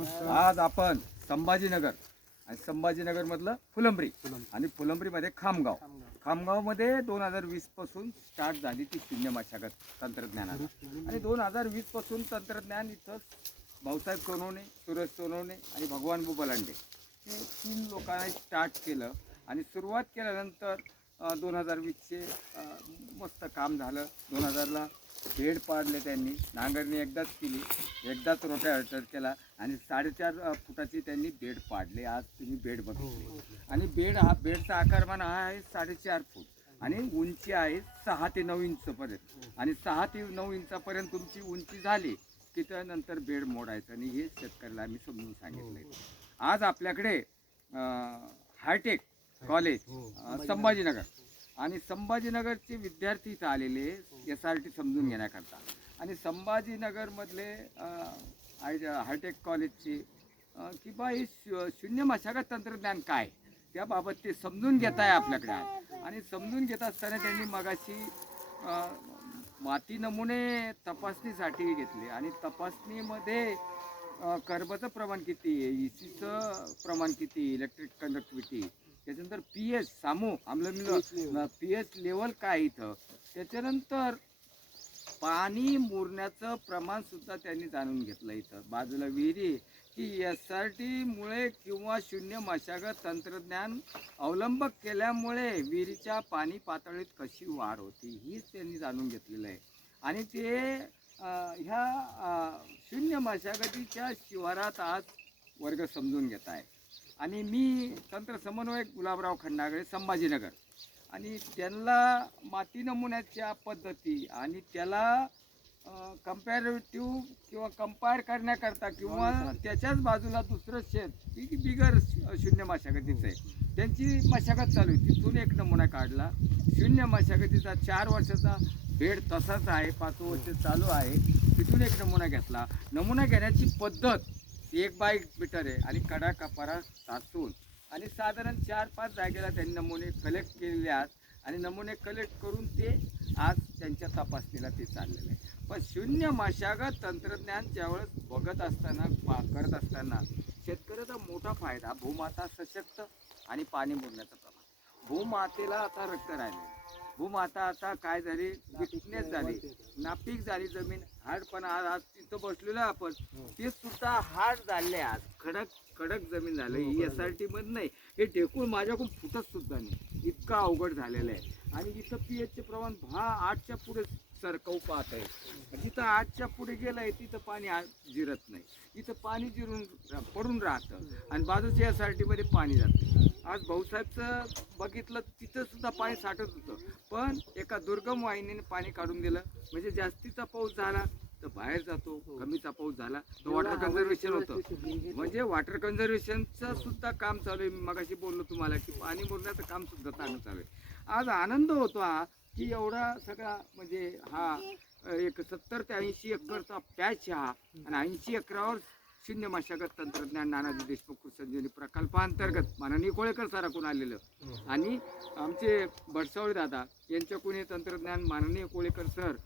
आज आपण संभाजीनगर आणि संभाजीनगर मधलं फुलंब्री आणि फुलंब्रीमध्ये खामगावमध्ये 2020 पासून स्टार्ट झाली ती शून्य मशागत तंत्रज्ञानाला. आणि 2020 पासून तंत्रज्ञान इथं भाऊसाहेब सोनवणे, सुरेश सोनवणे आणि भगवान बुबलांडे हे 3 लोकांनी स्टार्ट केलं. आणि सुरुवात केल्यानंतर 2020चे मस्त काम झालं. 2000ला बेड पाडले त्यांनी, नांगरणी एकदाच केली, एकदाच रोटावेटर केला आणि 4.5 फुटाची त्यांनी बेड पाडले. आज तुम्ही बेड बघितले आणि बेडचा आकारमान आहे 4.5 फूट आणि उंची आहे 6 ते 9 इंचपर्यंत. आणि 6 ते 9 इंचापर्यंत तुमची उंची झाली की त्यानंतर बेड मोडायचं आणि हे शेतकऱ्याला आम्ही समजून सांगितलंय. आज आपल्याकडे हायटेक कॉलेज संभाजीनगर आणि संभाजीनगरचे विद्यार्थी इथं आलेले SRT समजून घेण्याकरता. आणि संभाजीनगरमधले हायटेक कॉलेजचे की बा हे शून्य मशागत तंत्रज्ञान काय त्याबाबत ते समजून घेत आहे आपल्याकडे आज. आणि समजून घेत असताना त्यांनी मगाशी माती नमुने तपासणीसाठी घेतले आणि तपासणीमध्ये कर्बचं प्रमाण किती आहे, ECचं प्रमाण किती, इलेक्ट्रिक कंडक्टिव्हिटी, त्याच्यानंतर pH सामू आम्लमिल pH लेवल काय इथं, त्याच्यानंतर पाणी मुरण्याचं प्रमाण सुद्धा त्यांनी जाणून घेतलं. इथं बाजूला विहिरी की SRT मुळे किंवा शून्य मशागत तंत्रज्ञान अवलंब केल्यामुळे विहिरीच्या पाणी पातळीत कशी वाढ होती हीच त्यांनी जाणून घेतलेलं आहे. आणि ते ह्या शून्य मशागतीच्या शिवारात आज वर्ग समजून घेत आहे. आणि मी तंत्र समन्वयक गुलाबराव खंडागळे संभाजीनगर आणि त्यांना माती नमुन्याच्या पद्धती आणि त्याला कंपॅरेटिव्ह किंवा कंपायर करण्याकरता किंवा त्याच्याच बाजूला दुसरं शेत की बिगर शून्य मशागतीचं आहे त्यांची मशागत चालू आहे. तिथून एक नमुना काढला शून्य मशागतीचा 4 वर्षाचा बेड तसाच आहे, 5 वर्ष चालू आहे. तिथून एक नमुना घेतला. नमुना घेण्याची पद्धत 1 बाय 1 मीटर आहे आणि कडा कपारा साचून आणि साधारण 4-5 जागेला त्यांनी नमुने कलेक्ट केलेले आहेत. आणि नमुने कलेक्ट करून ते आज त्यांच्या तपासणीला ते चाललेलं आहे. पण शून्य मशागत तंत्रज्ञान ज्यावेळेस बघत असताना करत असताना शेतकऱ्याचा मोठा फायदा भूमाता सशक्त आणि पाणी मुरण्याचं प्रमाण. भूमातेला आता रक्त राहिले, भूमाता आता काय झाली, विकनेस झाली, नापीक झाली जमीन, हार्डपणा. आज तिथं बसलेलो आपण ते सुद्धा हार्ड झाले, आज कडक जमीन झालं. ही SRT मध्ये नाही, हे टेकून माझ्याकडून फुटत सुद्धा नाही, इतकं अवघड झालेलं आहे. आणि इथं pHचे प्रमाण 8च्या पुढे सरकवू पाहत आहे. जिथं 8च्या पुढे गेलंय तिथं पाणी जिरत नाही, इथं पाणी जिरून पडून राहतं आणि बाजूच्या SRT मध्ये पाणी जातं. आज भाऊसाहेबचं बघितलं तिथं सुद्धा पाणी साठत होतं, पण एका दुर्गम वाहिनीने पाणी काढून दिलं. म्हणजे जास्तीचा पाऊस झाला तर बाहेर जातो, कमीचा पाऊस झाला तर वॉटर कन्झर्वेशन होतं. म्हणजे वॉटर कन्झर्वेशनचं सुद्धा काम चालू आहे. मी मगाशी बोललो तुम्हाला की पाणी मुरण्याचं काम सुद्धा चांगलं चालू आहे. आज आनंद होतो हा की एवढा सगळा म्हणजे हा एक 70 ते 80 एकरचा पॅच हा आणि 80 एकरावर शून्य मशागत तंत्रज्ञान नानाजी देशमुख कृषी प्रकल्पांतर्गत माननीय कोळेकर सराकडून आलेलं. आणि आमचे बडसावळे दादा यांच्याकडून हे तंत्रज्ञान माननीय कोळेकर सर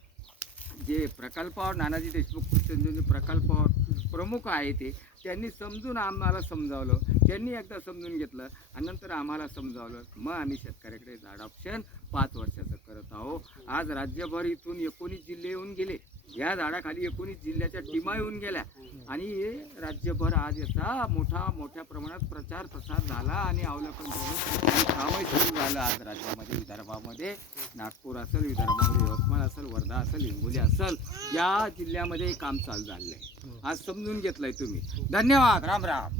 जे प्रकल्पावर नानाजी देशमुख कृषी प्रकल्पावर प्रमुख आहे ते त्यांनी समजून आम्हाला समजावलं, त्यांनी एकदा समजून घेतलं आणि नंतर आम्हाला समजावलं. मग आम्ही शेतकऱ्याकडे अडॉप्शन 5 वर्षाचं करत आहोत. आज राज्यभर इथून 19 जिल्हे येऊन गेले, या झाडाखाली 19 जिल्ह्याच्या टीमा येऊन गेल्या आणि राज्यभर आज याचा मोठ्या प्रमाणात प्रचार प्रसार झाला आणि अवलोकन कामही सुरू झालं. आज राज्यामध्ये विदर्भामध्ये नागपूर असेल, विदर्भामध्ये यवतमाळ असेल, वर्धा असेल, हिंगोली असेल, या जिल्ह्यामध्ये काम चालू झालेलं आहे. आज समजून घेतलंय तुम्ही. धन्यवाद. राम राम.